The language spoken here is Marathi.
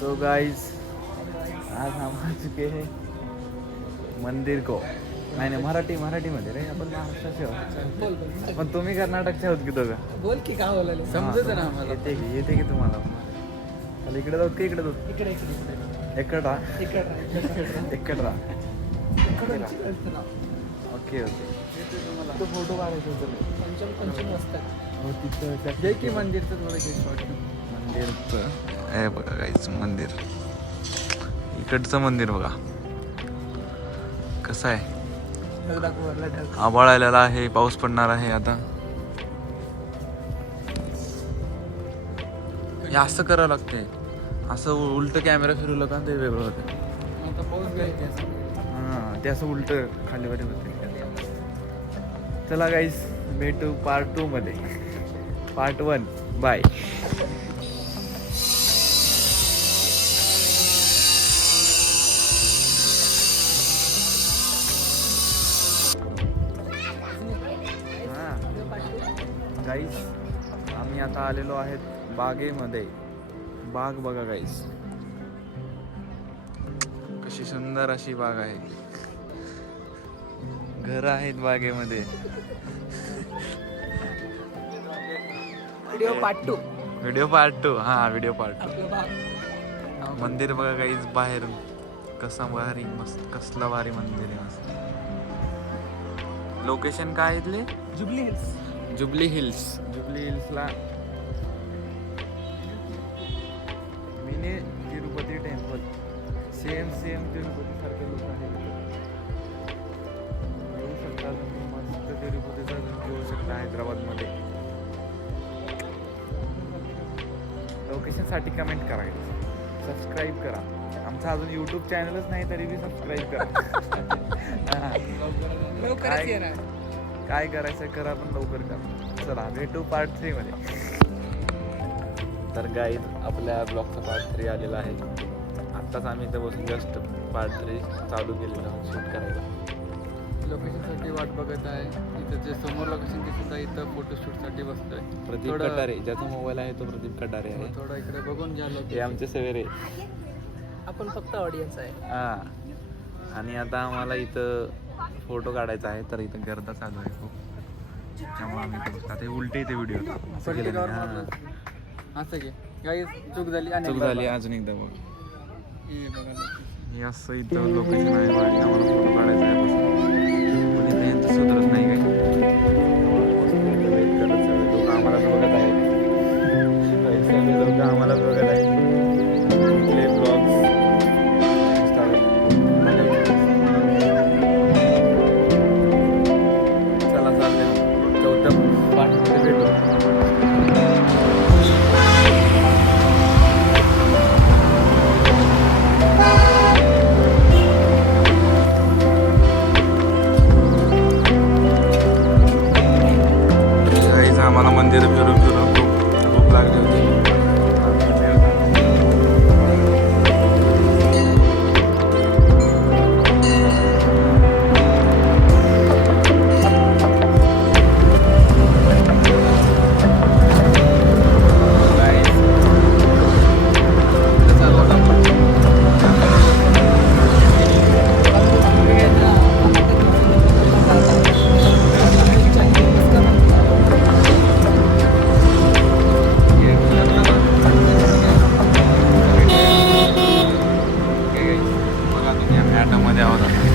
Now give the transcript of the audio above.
तो गाइस आज हम आ चुके हैं मंदिर को. नाही मराठीमध्ये रे, आपण महाराष्ट्राचे आहोत. पण तुम्ही कर्नाटकचे आहोत की दोघं? बोल की काय बोलायला समजत ना आम्हाला. येते की तुम्हाला? चला इकडे जाऊ की इकडे जाऊ? इकडे इकडे ओके तो फोटो काढायचा होता. पंचम वाजता हो तिथं जय की मंदिरचं थोडं शॉर्ट. मंदिरचं हे बघा काहीच मंदिर, इकडचं मंदिर बघा कसं आहे. आभाळ आलेला आहे, पाऊस पडणार आहे आता. हे असं करावं लागते, असं उलट कॅमेरा फिरवलं का ते वेगळं होतं. आता पाऊस घ्यायचे हां ते असं उलट खालीवरी होते. चला गाईस भेटू पार्ट 2 मध्ये. Part 1 bye. गाईस आम्ही आता आलेलो आहेत बागेमध्ये. बाग बघा गाईस, कशी सुंदर अशी बाग आहे. घर आहेत बागेमध्ये. व्हिडिओ पार्ट 2 हा व्हिडिओ पार्ट 2. मंदिर बघा गाईस बाहेरून कसं भारी, मस्त कसलं भारी मंदिर आहे. मस्त लोकेशन काय इथले? जुबली हिल्सला mini Tirupati temple. Same Tirupati सारखे लोक आहेत. येऊ शकता तुम्ही, मस्त तिरुपतीचा घेऊ शकता हैदराबादमध्ये. लोकेशनसाठी कमेंट करा, सबस्क्राईब करा. आमचा अजून यूट्यूब चॅनलच नाही तरी बी सबस्क्राईब करा. काय करायचं करा, पण लवकर करा. चला भेटू पार्ट 3 मध्ये. तर गाईज आपल्या ब्लॉगचा पार्ट 3 आलेला आहे. आत्ताच आम्ही इथं बसून जस्ट पार्ट 3 चालू केलेलं आहोत शूट करायला. लोकेशनसाठी वाट बघत आहे. इथं जे समोर लोकेशन दिसत आहे इथं फोटोशूटसाठी बसतोय. प्रदीप कटारे, ज्याचा मोबाईल आहे तो प्रदीप कटारे आहे. थोडं इकडे बघून घ्या. हे आमचे सवेरे, आपण फक्त ऑडियन्स आहे. हां. आणि आता आम्हाला इथं फोटो काढायचा आहे, तर इथं गर्दा चालू आहे खूप. त्यामुळे आम्ही आता हे उलटे इथे व्हिडिओ असं की काही चूक झाली अजून एकदा बघ. हे असं इथं लोकेशन आहे बघा. आम्हाला फोटो काढायचा आहे बसून, पण इथे यांचं सुधरत नाही काही. लोक आम्हाला बघत आहेत, लोक आम्हाला बघत आहेत. कुठले ब्लॉग्स चला चालले 4थ्या पार्टमध्ये भेटू. आम्हाला मंदिर फिरून खूप भूक लागली होती. मध्ये आहोत.